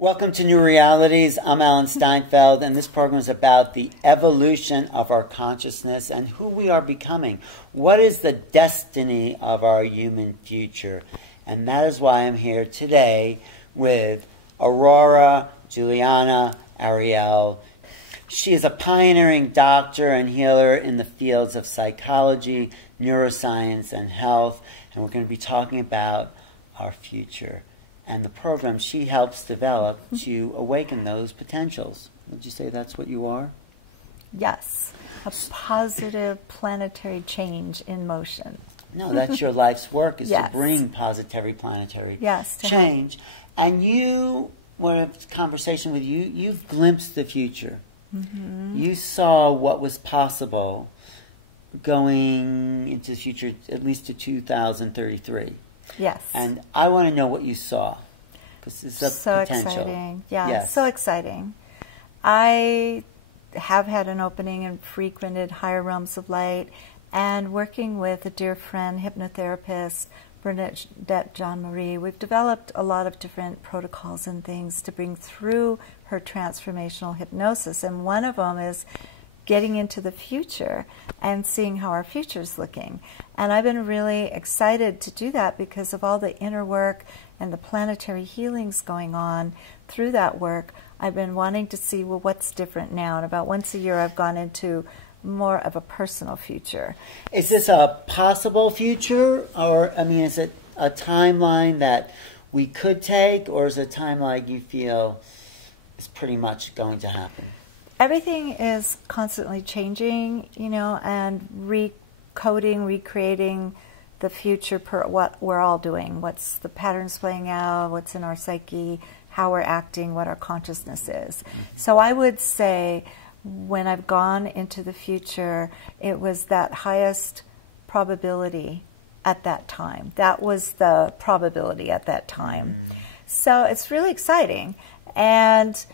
Welcome to Newrealities. I'm Alan Steinfeld, and this program is about the evolution of our consciousness and who we are becoming. What is the destiny of our human future? And that is why I'm here today with Aurora, Juliane, Ariel. She is a pioneering doctor and healer in the fields of psychology, neuroscience, and health, and we're going to be talking about our future and the program she helps develop to awaken those potentials. Would you say that's what you are? Yes, a positive planetary change in motion. No, that's your life's work, is Yes. to bring positive planetary Yes, change. And you, when a conversation with you, you've glimpsed the future. Mm-hmm. You saw what was possible going into the future, at least to 2033. Yes. And I want to know what you saw, because it's a so potential. exciting. Yeah, Yes. so exciting. I have had an opening and frequented higher realms of light, and working with a dear friend, hypnotherapist, Bernadette Jean-Marie, we've developed a lot of different protocols and things to bring through her transformational hypnosis, and one of them is getting into the future and seeing how our future is looking. And I've been really excited to do that because of all the inner work and the planetary healings going on through that work. I've been wanting to see, well, what's different now? And about once a year I've gone into more of a personal future. Is this a possible future, or, I mean, is it a timeline that we could take, or is it a timeline you feel is pretty much going to happen? Everything is constantly changing, you know, and recoding, recreating the future per what we're all doing. What's the patterns playing out, what's in our psyche, how we're acting, what our consciousness is. So I would say when I've gone into the future, it was that highest probability at that time. That was the probability at that time. So it's really exciting. And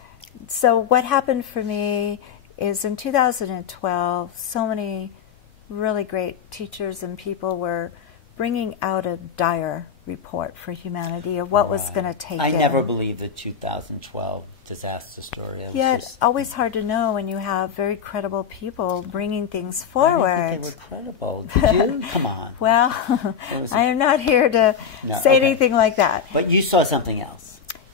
so what happened for me is in 2012, so many really great teachers and people were bringing out a dire report for humanity of what was going to take I in. never believed the 2012 disaster story. Yet, it's always hard to know when you have very credible people bringing things forward. I didn't think they were credible. Did you? Come on. Well, I am not here to say anything like that. But you saw something else.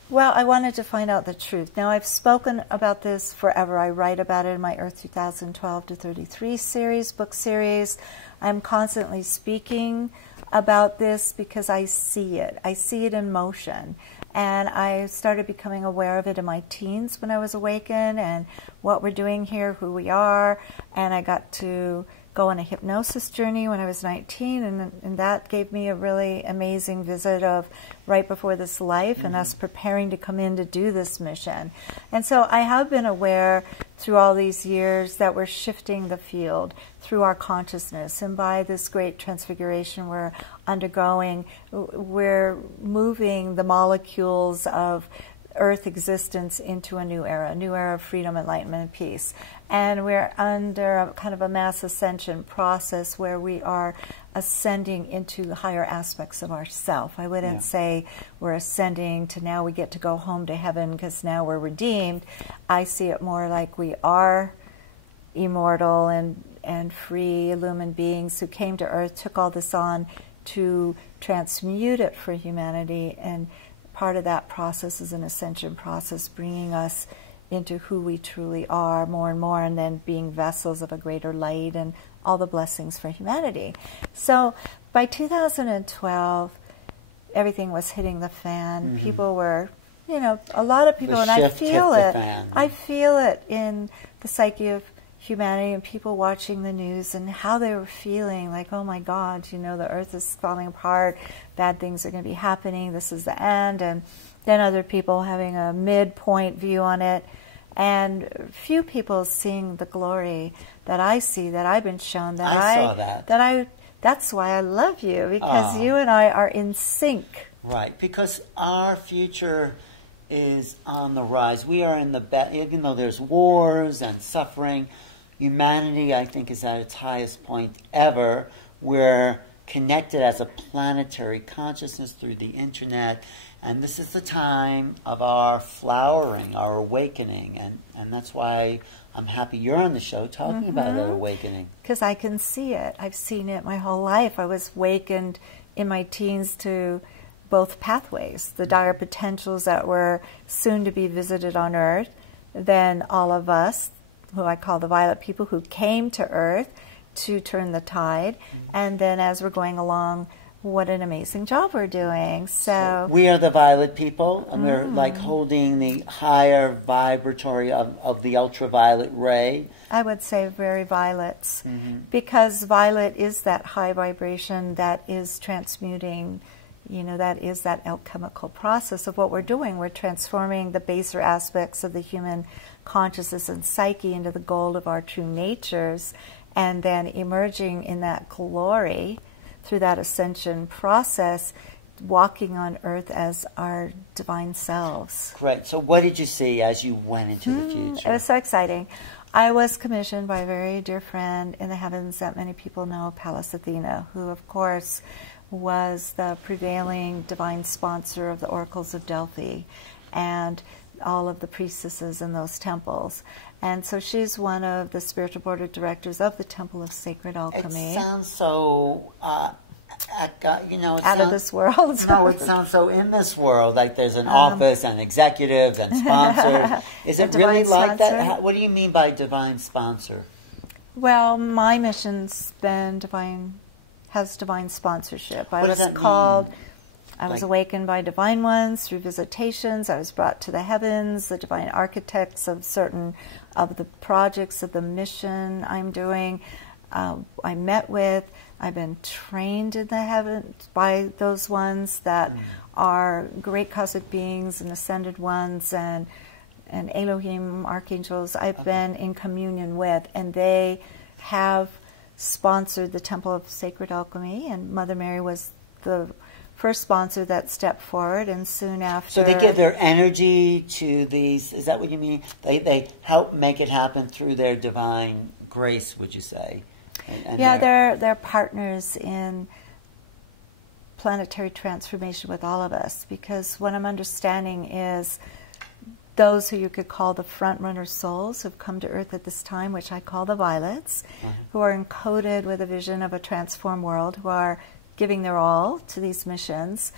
Well, I wanted to find out the truth. Now, I've spoken about this forever. I write about it in my Earth 2012 to 33 series, book series. I'm constantly speaking about this because I see it. I see it in motion. And I started becoming aware of it in my teens when I was awakened, and what we're doing here, who we are. And I got to go on a hypnosis journey when I was 19, and that gave me a really amazing visit of right before this life and us preparing to come in to do this mission. And so I have been aware through all these years that we're shifting the field through our consciousness, and by this great transfiguration we're undergoing, we're moving the molecules of Earth existence into a new era of freedom, enlightenment, and peace. And we're under a kind of a mass ascension process where we are ascending into the higher aspects of ourself. I wouldn't say we're ascending to now we get to go home to heaven because now we're redeemed. I see it more like we are immortal and free, illumined beings who came to Earth, took all this on to transmute it for humanity, and part of that process is an ascension process, bringing us into who we truly are more and more, and then being vessels of a greater light and all the blessings for humanity. So by 2012, everything was hitting the fan. People were, you know, a lot of people, and I feel it. I feel it in the psyche of humanity and people watching the news and how they were feeling like, oh my God, you know, the earth is falling apart, bad things are going to be happening, this is the end. And then other people having a midpoint view on it, and few people seeing the glory that I see, that I've been shown, that I saw that. That's why I love you, because you and I are in sync. Right, because our future is on the rise. We are in the best, even though there's wars and suffering, humanity, I think, is at its highest point ever. We're connected as a planetary consciousness through the internet, And this is the time of our flowering, our awakening. And that's why I'm happy you're on the show talking about that awakening. Because I can see it. I've seen it my whole life. I was awakened in my teens to both pathways, the dire potentials that were soon to be visited on Earth, then all of us, who I call the violet people, who came to Earth to turn the tide, and then as we're going along, what an amazing job we're doing. So we are the violet people, and we're like holding the higher vibratory of the ultraviolet ray. I would say very violets, because violet is that high vibration that is transmuting. You know, that is that alchemical process of what we're doing. We're transforming the baser aspects of the human consciousness and psyche into the gold of our true natures, and then emerging in that glory through that ascension process, walking on earth as our divine selves. Great. So what did you see as you went into the future? It was so exciting. I was commissioned by a very dear friend in the heavens that many people know, Pallas Athena, who of course was the prevailing divine sponsor of the oracles of Delphi and all of the priestesses in those temples. And so she's one of the spiritual board of directors of the Temple of Sacred Alchemy. It sounds so, you know, it out sounds, of this world. No, it sounds so in this world, like there's an office and executives and sponsors. Is it really like that? What do you mean by divine sponsor? Well, my mission's been divine, has divine sponsorship. I What was does that called, mean? I was awakened by divine ones through visitations. I was brought to the heavens, the divine architects of certain of the projects of the mission I'm doing. I met with, I've been trained in the heavens by those ones that are great cosmic beings and ascended ones and Elohim, archangels I've been in communion with, and they have sponsored the Temple of Sacred Alchemy, and Mother Mary was the first sponsor that stepped forward, and soon after... So they give their energy to these, is that what you mean? They help make it happen through their divine grace, would you say? And yeah, they're partners in planetary transformation with all of us, because what I'm understanding is those who you could call the front-runner souls who've come to Earth at this time, which I call the violets, who are encoded with a vision of a transformed world, who are giving their all to these missions.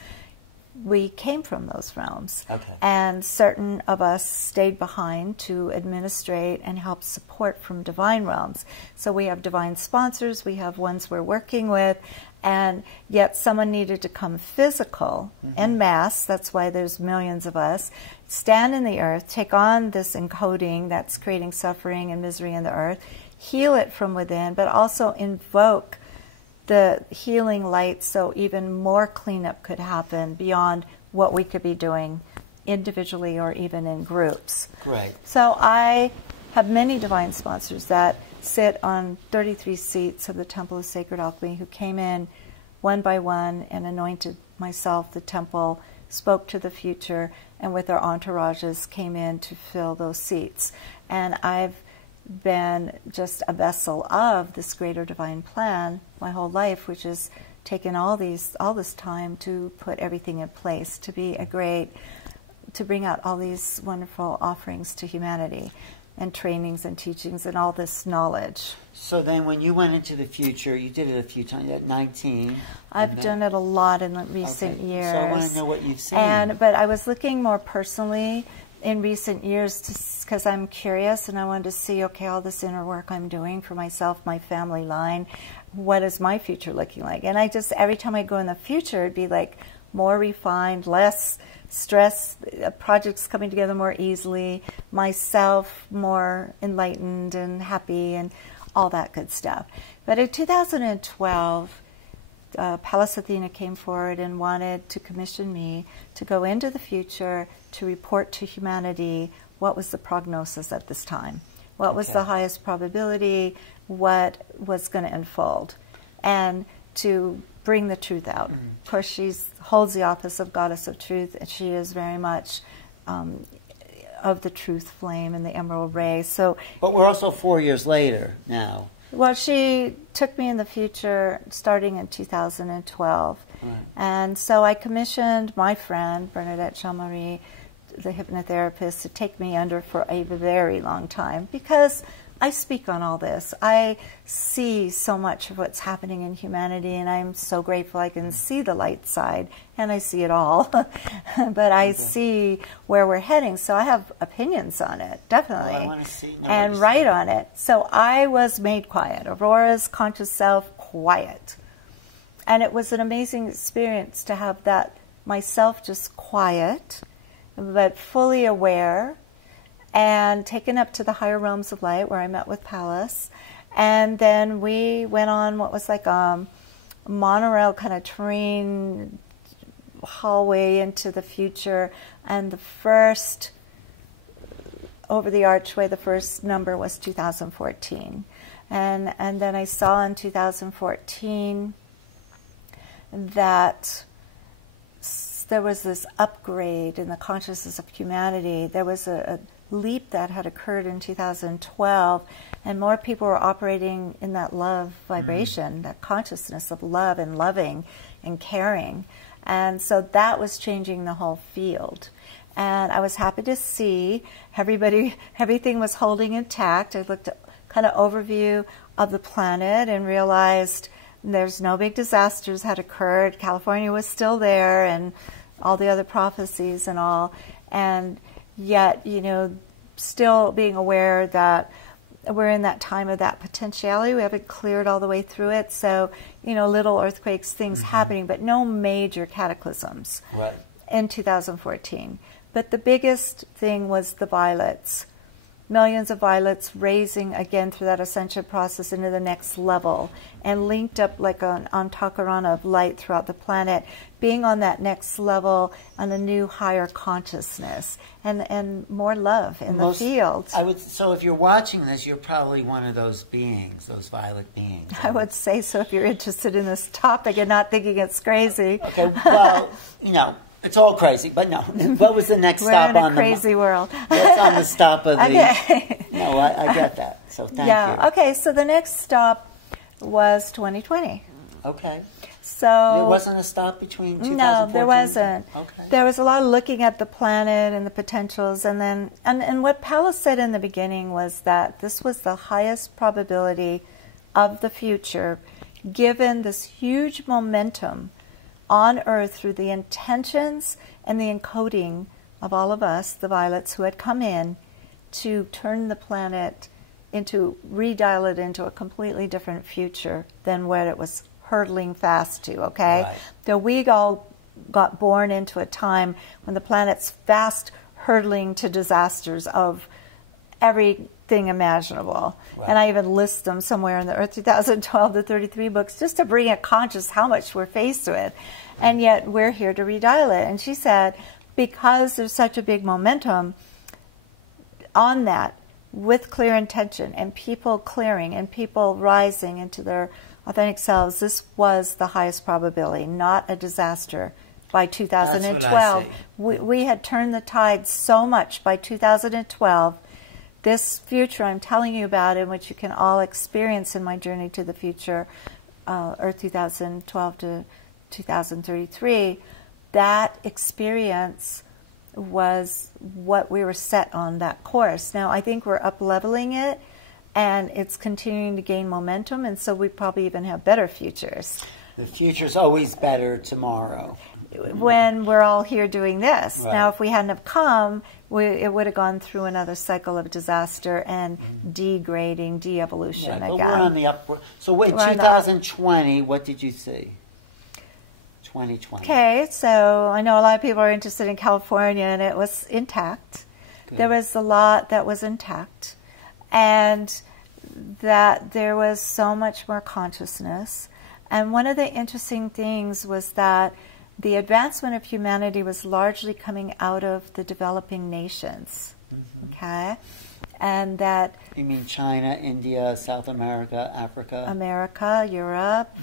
We came from those realms. Okay. And certain of us stayed behind to administrate and help support from divine realms. So we have divine sponsors, we have ones we're working with, and yet someone needed to come physical en masse, that's why there's millions of us, stand in the earth, take on this encoding that's creating suffering and misery in the earth, heal it from within, but also invoke the healing light so even more cleanup could happen beyond what we could be doing individually or even in groups. Great. So I have many divine sponsors that sit on 33 seats of the Temple of Sacred Alchemy who came in one by one and anointed myself, the temple, spoke to the future, and with their entourages came in to fill those seats. And I've been just a vessel of this greater divine plan my whole life, which has taken all this time to put everything in place to be to bring out all these wonderful offerings to humanity and trainings and teachings and all this knowledge. So then when you went into the future, you did it a few times at 19. I've done it a lot in recent years. So I want to know what you've seen. But I was looking more personally in recent years because I'm curious and I wanted to see, okay, all this inner work I'm doing for myself, my family line, what is my future looking like? And I just, every time I go in the future, it'd be like more refined, less stress, projects coming together more easily, myself more enlightened and happy and all that good stuff. But in 2012, Pallas Athena came forward and wanted to commission me to go into the future to report to humanity what was the prognosis at this time, what was the highest probability, what was going to unfold, and to bring the truth out. Of course, she holds the office of Goddess of Truth, and she is very much of the truth flame and the emerald ray. So, but we're also 4 years later now. Well, she took me in the future starting in 2012. Right. And so I commissioned my friend, Bernadette Jean-Marie, the hypnotherapist, to take me under for a very long time because I speak on all this. I see so much of what's happening in humanity, and I'm so grateful I can see the light side, and I see it all. But I see where we're heading, so I have opinions on it, definitely, I want to see, and write on it. So I was made quiet. Aurora's conscious self, quiet. And it was an amazing experience to have that myself just quiet, but fully aware, and taken up to the higher realms of light where I met with Palace. And then we went on what was like a monorail kind of train hallway into the future. And the first, over the archway, the first number was 2014. And then I saw in 2014 that there was this upgrade in the consciousness of humanity. There was a leap that had occurred in 2012, and more people were operating in that love vibration, that consciousness of love and loving and caring. And so that was changing the whole field. And I was happy to see everything was holding intact. I looked at kind of overview of the planet and realized there's no big disasters had occurred. California was still there, and all the other prophecies and all. And yet, you know, still being aware that we're in that time of that potentiality. We haven't cleared all the way through it. So, you know, little earthquakes, things happening, but no major cataclysms in 2014. But the biggest thing was the violets. Millions of violets raising again through that ascension process into the next level and linked up like an antakarana of light throughout the planet, being on that next level on a new higher consciousness and more love in the field. So if you're watching this, you're probably one of those beings, those violet beings. I would say so if you're interested in this topic and not thinking it's crazy. Okay, well, you know, it's all crazy, but no. What was the next stop on the... We're in a crazy world. What's on the stop of the... Okay. No, I get that, so thank you. Okay, so the next stop was 2020. Okay. So... There wasn't a stop between 2014? No, there wasn't. Okay. There was a lot of looking at the planet and the potentials, and then... And what Palace said in the beginning was that this was the highest probability of the future, given this huge momentum on Earth through the intentions and the encoding of all of us, the violets who had come in to turn the planet into, redial it into a completely different future than what it was hurtling fast to, okay? Right. So we all got born into a time when the planet's fast hurtling to disasters of everything imaginable. Right. And I even list them somewhere in the Earth 2012 to 33 books just to bring it conscious how much we're faced with. And yet we're here to redial it. And she said, because there's such a big momentum on that, with clear intention and people clearing and people rising into their authentic selves, this was the highest probability, not a disaster. By 2012, we had turned the tide so much by 2012. This future I'm telling you about, in which you can all experience in my journey to the future, Earth 2012 to 2033, that experience was what we were set on that course. Now I think we're up-leveling it, and it's continuing to gain momentum, and so we probably even have better futures. The future's always better tomorrow. When we're all here doing this. Right. Now if we hadn't have come, it would have gone through another cycle of disaster and degrading, de-evolution again. But we're on the upward. So in 2020, what did you see? 2020. Okay, so I know a lot of people are interested in California, and it was intact. Good. There was a lot that was intact, and that there was so much more consciousness. And one of the interesting things was that the advancement of humanity was largely coming out of the developing nations, okay? And that... You mean China, India, South America, Africa? America, Europe,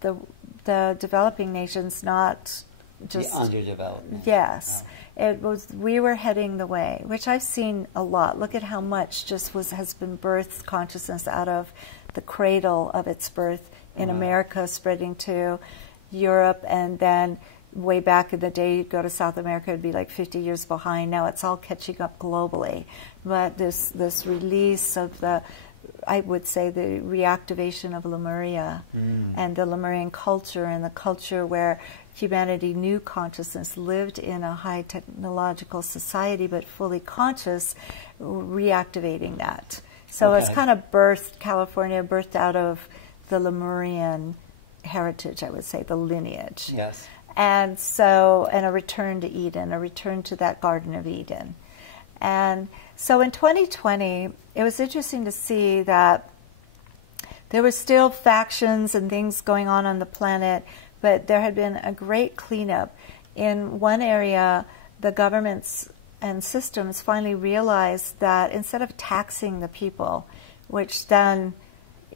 the developing nations, not just... The underdeveloped nations. Yes. It was, we were heading the way, which I've seen a lot. Look at how much just has been birthed consciousness out of the cradle of its birth in America, spreading to Europe, and then way back in the day, you'd go to South America, it'd be like 50 years behind. Now it's all catching up globally. But this release of the, I would say, the reactivation of Lemuria and the Lemurian culture, and the culture where humanity knew consciousness, lived in a high technological society, but fully conscious, reactivating that. So it's kind of California birthed out of the Lemurian heritage, I would say, the lineage. Yes. And so, and a return to Eden, a return to that Garden of Eden. And so in 2020, it was interesting to see that there were still factions and things going on the planet, but there had been a great cleanup. In one area, the governments and systems finally realized that instead of taxing the people, which then,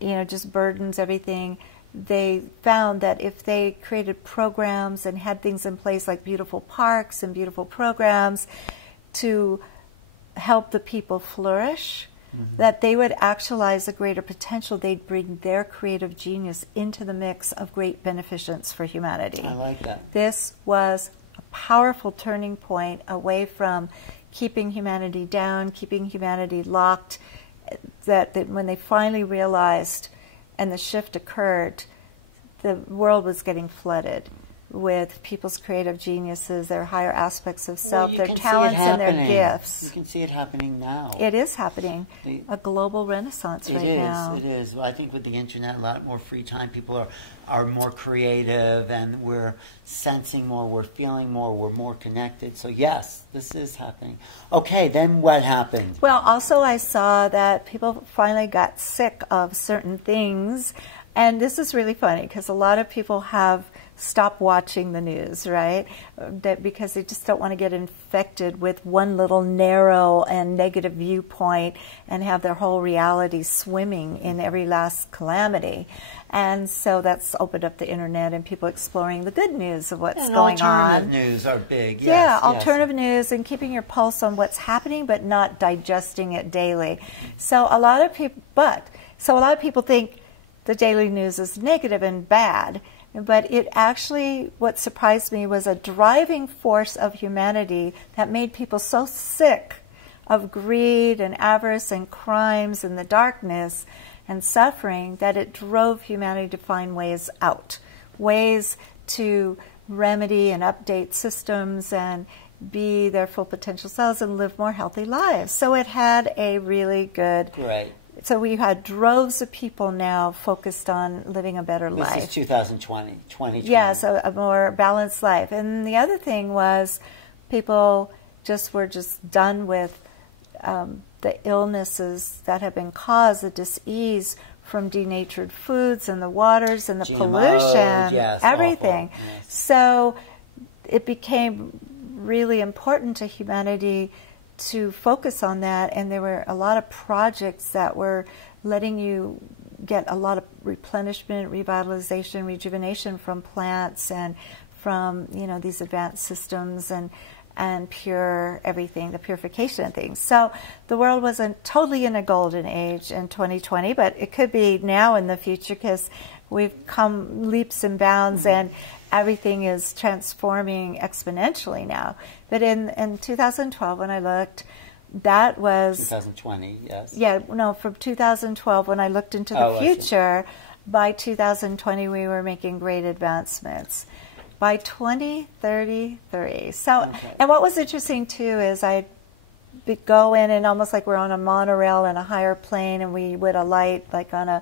just burdens everything, they found that if they created programs and had things in place like beautiful parks and beautiful programs to help the people flourish, that they would actualize a greater potential. They'd bring their creative genius into the mix of great beneficence for humanity. I like that. This was a powerful turning point away from keeping humanity down, keeping humanity locked, that when they finally realized and the shift occurred, the world was getting flooded with people's creative geniuses, their higher aspects of self, their talents and their gifts. You can see it happening now. It is happening. A global renaissance right now. It is. I think with the internet, a lot more free time, people are more creative, and we're sensing more, we're feeling more, we're more connected. So yes, this is happening. Okay, then what happened? Well, also I saw that people finally got sick of certain things, and this is really funny because a lot of people have stopped watching the news, right? Because they just don't want to get infected with one little narrow and negative viewpoint and have their whole reality swimming in every last calamity. And so that's opened up the internet and people exploring the good news of what's going on. Alternative news are big. Yes, yeah, alternative news and keeping your pulse on what's happening, but not digesting it daily. So a lot of people think the daily news is negative and bad. But it actually, what surprised me was a driving force of humanity that made people so sick of greed and avarice and crimes and the darkness and suffering that it drove humanity to find ways out, ways to remedy and update systems and be their full potential selves and live more healthy lives. So it had a really good... Right. So we had droves of people now focused on living a better life. This is 2020. Yes, a more balanced life. And the other thing was people were just done with the illnesses that have been caused, the dis-ease from denatured foods and the waters and the GMO, pollution, yes, everything. Yes. So it became really important to humanity to focus on that, and there were a lot of projects that were letting you get a lot of replenishment, revitalization, rejuvenation from plants and from these advanced systems and pure everything, the purification of things. So the world wasn't totally in a golden age in 2020, but it could be now in the future because we've come leaps and bounds and everything is transforming exponentially now. But in 2012, when I looked, that was... 2020, yes. Yeah, no, from 2012, when I looked into the future, by 2020, we were making great advancements. By 2033. So, and what was interesting, too, is I'd go in and almost like we're on a monorail in a higher plane, and we would alight like on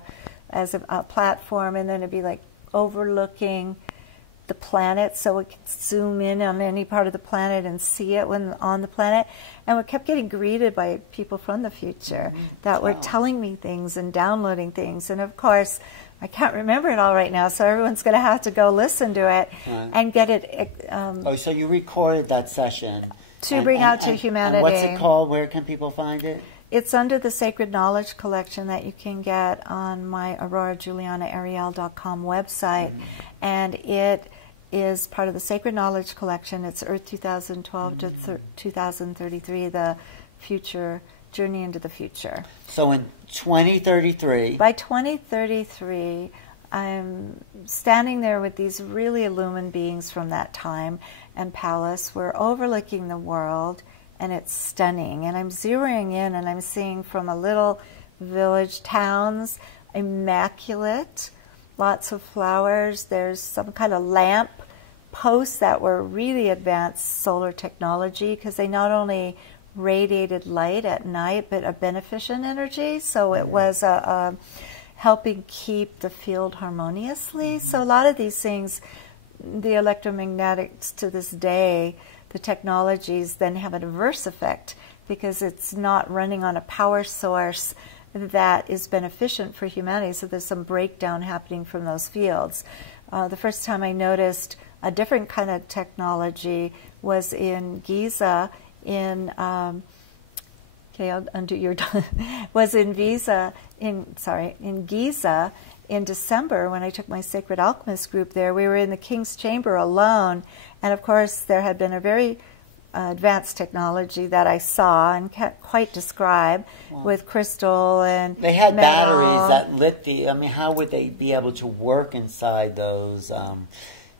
as a platform, and then it'd be like overlooking the planet, so we could zoom in on any part of the planet and see it when on the planet. And we kept getting greeted by people from the future that were telling me things and downloading things. And of course, I can't remember it all right now, so everyone's going to have to go listen to it and get it. So you recorded that session to bring out to humanity. And what's it called? Where can people find it? It's under the Sacred Knowledge Collection that you can get on my AuroraJulianaAriel.com website. And it is part of the Sacred Knowledge Collection. It's Earth 2012 to 2033, the future journey into the future. So in 2033... By 2033, I'm standing there with these really illumined beings from that time and palace. We're overlooking the world, and it's stunning. And I'm zeroing in, and I'm seeing from a little village towns, immaculate, lots of flowers. There's some kind of lamp posts that were really advanced solar technology, because they not only radiated light at night, but a beneficent energy. So it was helping keep the field harmoniously. So a lot of these things, the electromagnetics to this day, the technologies then have an adverse effect, because it's not running on a power source that is beneficent for humanity. So there's some breakdown happening from those fields. The first time I noticed a different kind of technology was in Giza in okay, I'll undo your was in Giza in December, when I took my Sacred Alchemist group there. We were in the King's Chamber alone, and of course there had been a very advanced technology that I saw and can't quite describe, with crystal and they had metal. batteries that lit the... I mean, how would they be able to work inside those,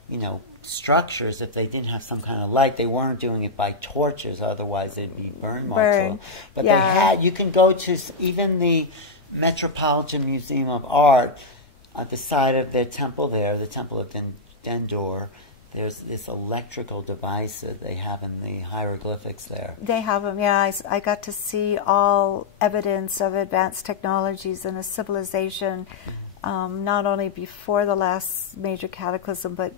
you know, structures if they didn't have some kind of light? They weren't doing it by torches, otherwise they'd be burned. But yeah, they had... You can go to even the Metropolitan Museum of Art at the side of their temple there, the Temple of Dendor. There's this electrical device that they have in the hieroglyphics there. They have them, yeah. I got to see all evidence of advanced technologies in a civilization, not only before the last major cataclysm, but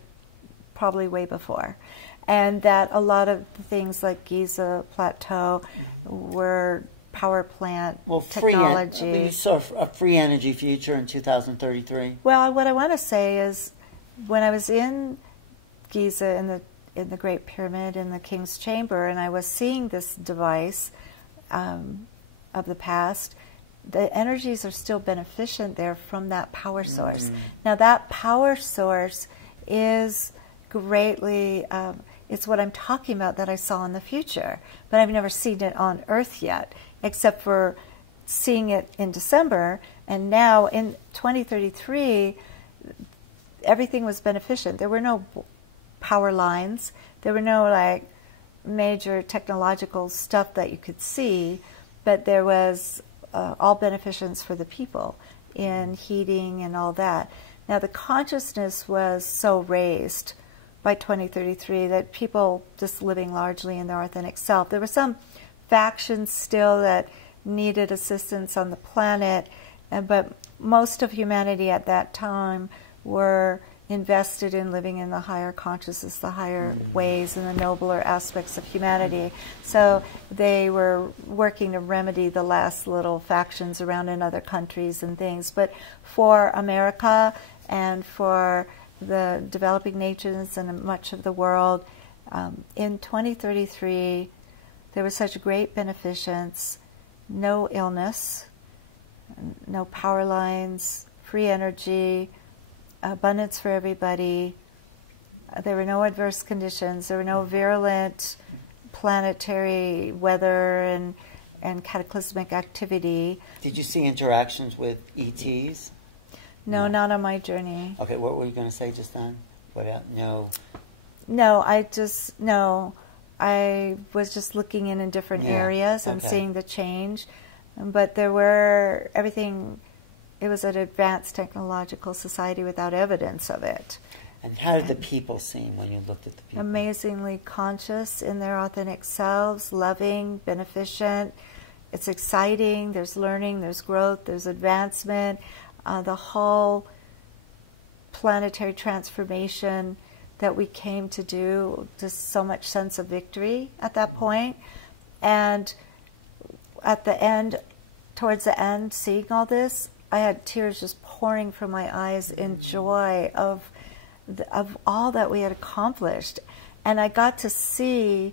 probably way before. And that a lot of things like Giza Plateau were power plant technology. You saw a free energy future in 2033? Well, what I want to say is, when I was in Giza in the Great Pyramid in the King's Chamber, and I was seeing this device of the past, the energies are still beneficent there from that power source. Now that power source is greatly, it's what I'm talking about that I saw in the future, but I've never seen it on Earth yet, except for seeing it in December. And now in 2033, everything was beneficent. There were no power lines. There were no like major technological stuff that you could see, but there was all beneficence for the people in heating and all that. Now the consciousness was so raised by 2033 that people just living largely in their authentic self. There were some factions still that needed assistance on the planet, but most of humanity at that time were invested in living in the higher consciousness, the higher ways, and the nobler aspects of humanity. So they were working to remedy the last little factions around in other countries and things. But for America and for the developing nations and much of the world, in 2033, there was such great beneficence, no illness, no power lines, free energy, abundance for everybody. There were no adverse conditions. There were no virulent planetary weather and cataclysmic activity. Did you see interactions with ETs? No, not on my journey. Okay, what were you going to say just then? What else? No. No, I was just looking in different areas and seeing the change. But there were everything... It was an advanced technological society without evidence of it. And how did the people seem when you looked at the people? Amazingly conscious in their authentic selves, loving, beneficent. It's exciting. There's learning, there's growth, there's advancement. The whole planetary transformation that we came to do, just so much sense of victory at that point. And at the end, towards the end, seeing all this, I had tears just pouring from my eyes in joy of all that we had accomplished. And I got to see,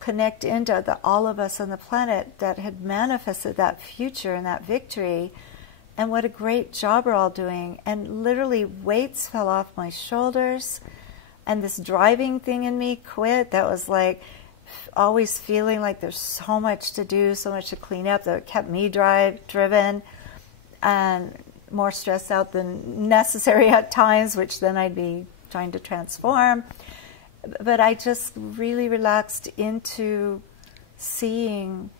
connect into all of us on the planet that had manifested that future and that victory. And what a great job we're all doing. And literally weights fell off my shoulders. And this driving thing in me quit. That was like, always feeling like there's so much to do, so much to clean up, that kept me driven and more stressed out than necessary at times, which then I'd be trying to transform. But I just really relaxed into seeing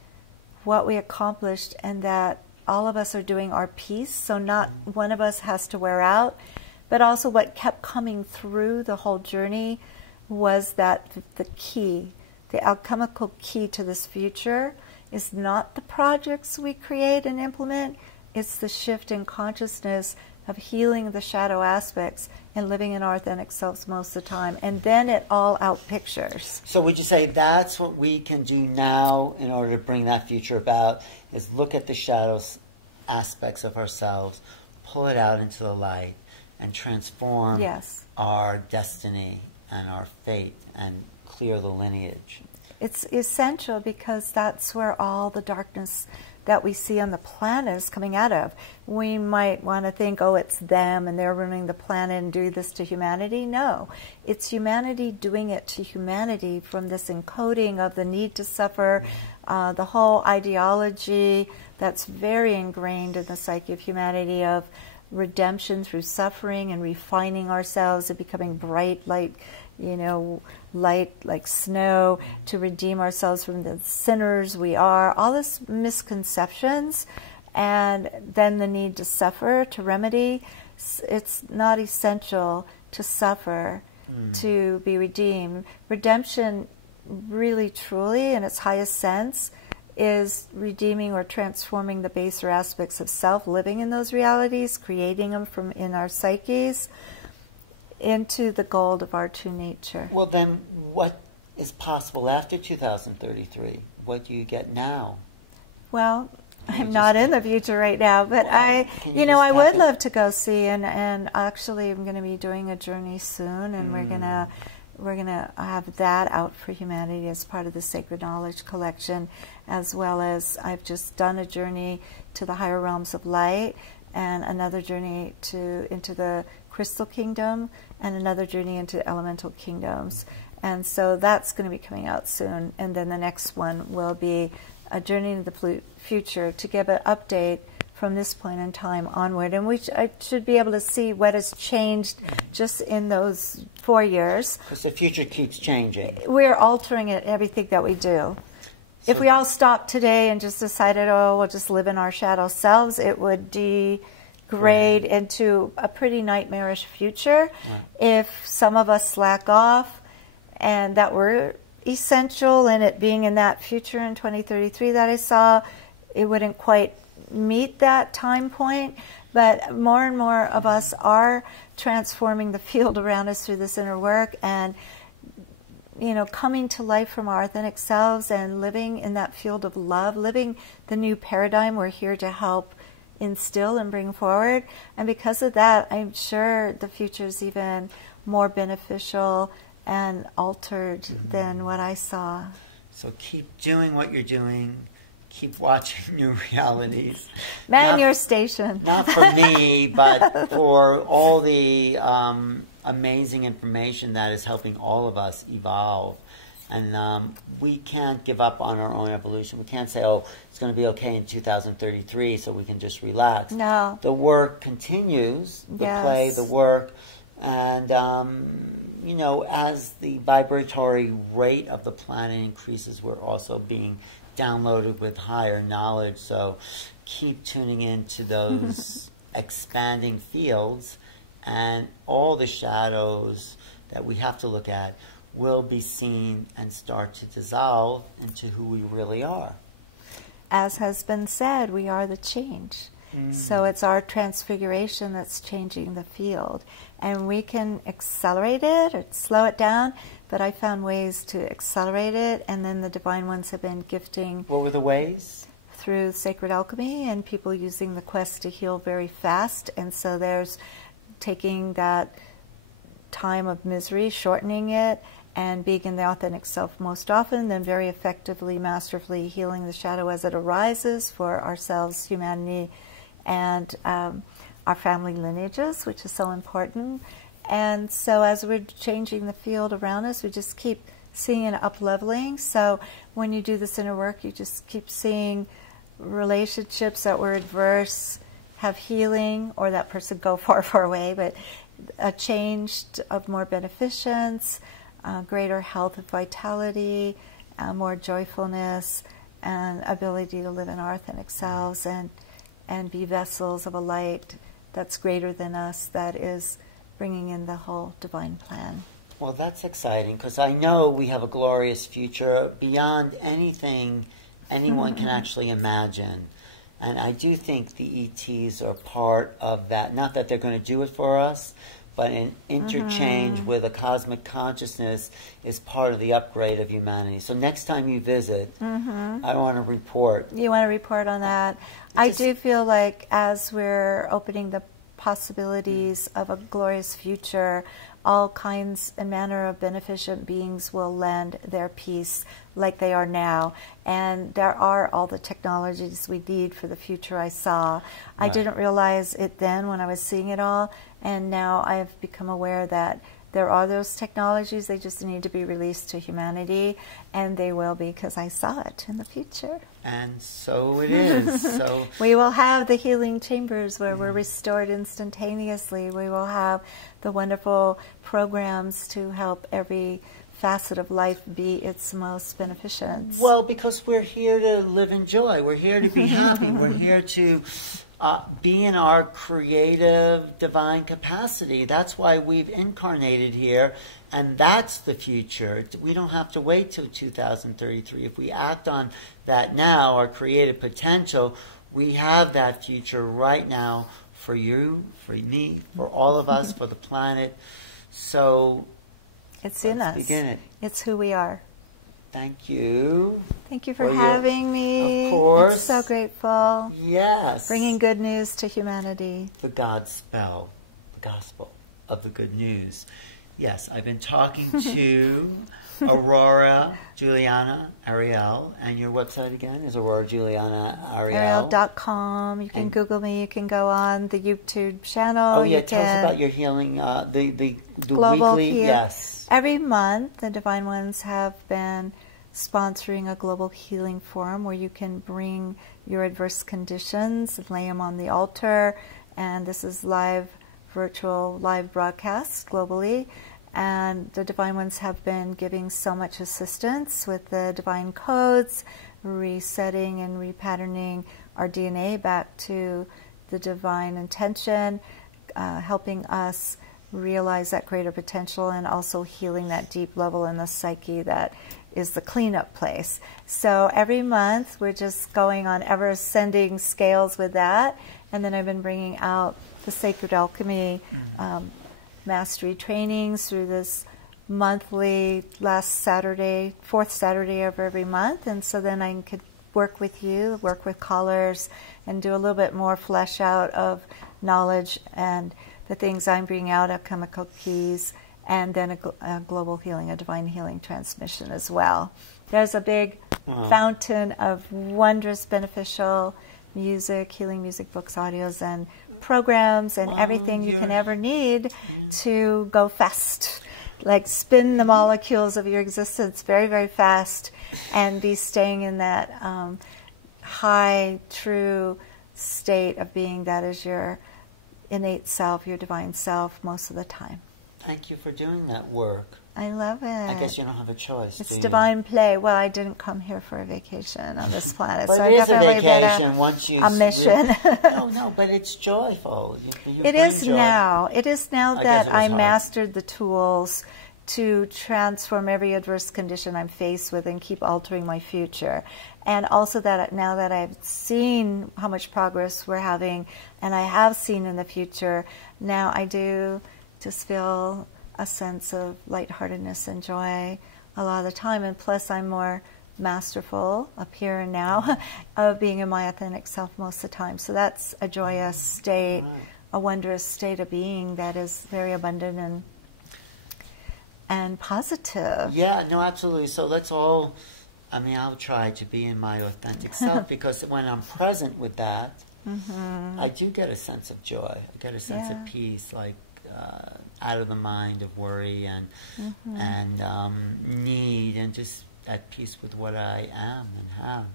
what we accomplished, and that all of us are doing our piece, so not one of us has to wear out. But also what kept coming through the whole journey was that the key, the alchemical key to this future is not the projects we create and implement, it's the shift in consciousness of healing the shadow aspects and living in our authentic selves most of the time. And then it all outpictures. So would you say that's what we can do now in order to bring that future about, is look at the shadows aspects of ourselves, pull it out into the light, and transform our destiny and our fate and clear the lineage? It's essential, because that's where all the darkness that we see on the planet is coming out of. We might want to think, oh, it's them and they're ruining the planet and doing this to humanity. No, it's humanity doing it to humanity from this encoding of the need to suffer, the whole ideology that's very ingrained in the psyche of humanity of redemption through suffering and refining ourselves and becoming bright like, light like snow, to redeem ourselves from the sinners we are, all this misconceptions, and then the need to suffer, to remedy. It's not essential to suffer to be redeemed. Redemption, really, truly, in its highest sense, is redeeming or transforming the baser aspects of self, living in those realities, creating them from in our psyches, into the gold of our true nature. Well, then what is possible after 2033? What do you get now? Well, I'm not in the future right now, but I would love to go see, and actually I'm going to be doing a journey soon, and we're gonna have that out for humanity as part of the Sacred Knowledge Collection, as well as I've just done a journey to the higher realms of light, and another journey into the Crystal Kingdom, and another journey into elemental kingdoms. And so that's going to be coming out soon. And then the next one will be a journey into the future, to give an update from this point in time onward. And I should be able to see what has changed just in those 4 years. Because the future keeps changing. We're altering it, everything that we do. So if we all stopped today and just decided, oh, we'll just live in our shadow selves, it would degrade into a pretty nightmarish future. If some of us slack off, and that were essential in it being in that future in 2033 that I saw, it wouldn't quite meet that time point. But more and more of us are transforming the field around us through this inner work, and coming to life from our authentic selves and living in that field of love, living the new paradigm we're here to help instill and bring forward. And because of that, I'm sure the future is even more beneficial and altered than what I saw. So keep doing what you're doing. Keep watching Newrealities. Man, your station. Not for me, but for all the amazing information that is helping all of us evolve. And we can't give up on our own evolution. We can't say, oh, it's going to be okay in 2033, so we can just relax. No. The work continues, the play, the work. And, as the vibratory rate of the planet increases, we're also being downloaded with higher knowledge. So keep tuning into those expanding fields, and all the shadows that we have to look at will be seen and start to dissolve into who we really are. As has been said, we are the change. So it's our transfiguration that's changing the field. And we can accelerate it or slow it down, but I found ways to accelerate it, and then the Divine Ones have been gifting. What were the ways? Through sacred alchemy and people using the quest to heal very fast. And so there's taking that time of misery, shortening it, and being in the authentic self most often, then very effectively, masterfully healing the shadow as it arises for ourselves, humanity, and our family lineages, which is so important. And so as we're changing the field around us, we just keep seeing an up-leveling. So when you do this inner work, you just keep seeing relationships that were adverse have healing, or that person go far, far away, but a change of more beneficence, greater health and vitality, more joyfulness, and ability to live in our authentic selves and be vessels of a light that's greater than us, that is bringing in the whole divine plan. Well, that's exciting, because I know we have a glorious future beyond anything anyone can actually imagine. And I do think the ETs are part of that. Not that they're going to do it for us, but an interchange with a cosmic consciousness is part of the upgrade of humanity. So next time you visit, I want to report. You want to report on that? I do feel like as we're opening the possibilities of a glorious future, all kinds and manner of beneficent beings will lend their peace like they are now. And there are all the technologies we need for the future I saw. I didn't realize it then when I was seeing it all, and now I have become aware that there are those technologies. They just need to be released to humanity, and they will be, because I saw it in the future. And so it is. So we will have the healing chambers where we're restored instantaneously. We will have the wonderful programs to help every facet of life be its most beneficent. Well, because we're here to live in joy. We're here to be happy. We're here to be in our creative, divine capacity. That's why we've incarnated here, and that's the future. We don't have to wait till 2033. If we act on that now, our creative potential, we have that future right now for you, for me, for all of us, for the planet. So it's in us. Begin it. It's who we are. Thank you. Thank you for having me. Of course. I'm so grateful. Yes. Bringing good news to humanity. The God spell, the gospel of the good news. Yes, I've been talking to Aurora, Juliana, Ariel, and your website again is Aurora, Juliana, Ariel. Ariel.com. You can Google me. You can go on the YouTube channel. Oh, yeah. Tell us about your healing, the global weekly. Yes. Every month, the Divine Ones have been sponsoring a global healing forum where you can bring your adverse conditions and lay them on the altar. And this is virtual live broadcast globally. And the Divine Ones have been giving so much assistance with the divine codes, resetting and repatterning our DNA back to the divine intention, helping us realize that greater potential, and also healing that deep level in the psyche that is the cleanup place. So every month we're just going on ever ascending scales with that. And then I've been bringing out the Sacred Alchemy mastery trainings through this monthly fourth Saturday of every month. And so then I could work with you, work with callers, and do a little bit more flesh out of knowledge and the things I'm bringing out, alchemical keys, and then a global healing, a divine healing transmission as well. There's a big fountain of wondrous, beneficial music, healing music, books, audios, and programs, and everything you can ever need to go fast. Like spin the molecules of your existence very, very fast and be staying in that high, true state of being that is your innate self, your divine self, most of the time. Thank you for doing that work. I love it. I guess you don't have a choice. It's divine play. Well, I didn't come here for a vacation on this planet, but so it I is definitely a vacation once you a mission. No, but it's joyful. It is now. It is now that I mastered the tools to transform every adverse condition I'm faced with and keep altering my future. And also that now that I've seen how much progress we're having, and I have seen in the future, now I do just feel a sense of lightheartedness and joy a lot of the time. And plus I'm more masterful up here and now of being in my authentic self most of the time. So that's a joyous state, a wondrous state of being that is very abundant and positive. Yeah, no, absolutely. So let's all, I'll try to be in my authentic self, because when I'm present with that, I do get a sense of joy. I get a sense of peace. Like, out of the mind of worry and need, and just at peace with what I am and have.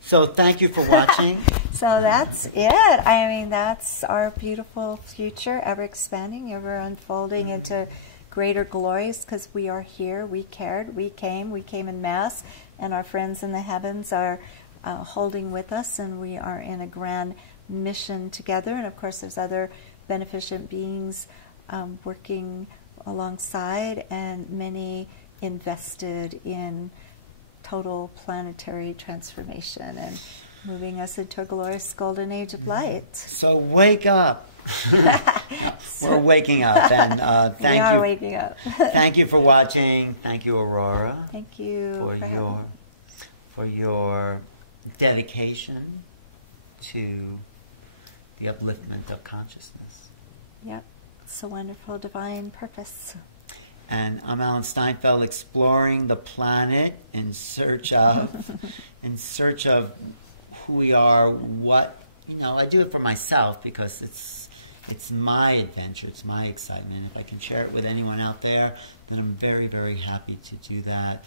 So thank you for watching. So that's it. I mean, that's our beautiful future, ever expanding, ever unfolding into greater glories, because we are here, we cared, we came in mass, and our friends in the heavens are holding with us, and we are in a grand mission together. And of course there's other beneficent beings working alongside, and many invested in total planetary transformation and moving us into a glorious golden age of light. So wake up. We're waking up, and thank you. We are waking up. Thank you for watching. Thank you, Aurora. Thank you for your dedication to the upliftment of consciousness. Yep, it's a wonderful divine purpose. And I'm Alan Steinfeld, exploring the planet in search of who we are. What, I do it for myself because it's my adventure, it's my excitement. If I can share it with anyone out there, then I'm very, very happy to do that.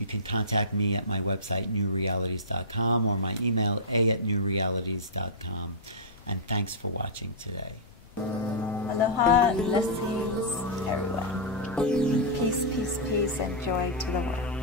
You can contact me at my website, Newrealities.com, or my email, a@newrealities.com. And thanks for watching today. Aloha, blessings, everyone. Peace, peace, peace, and joy to the world.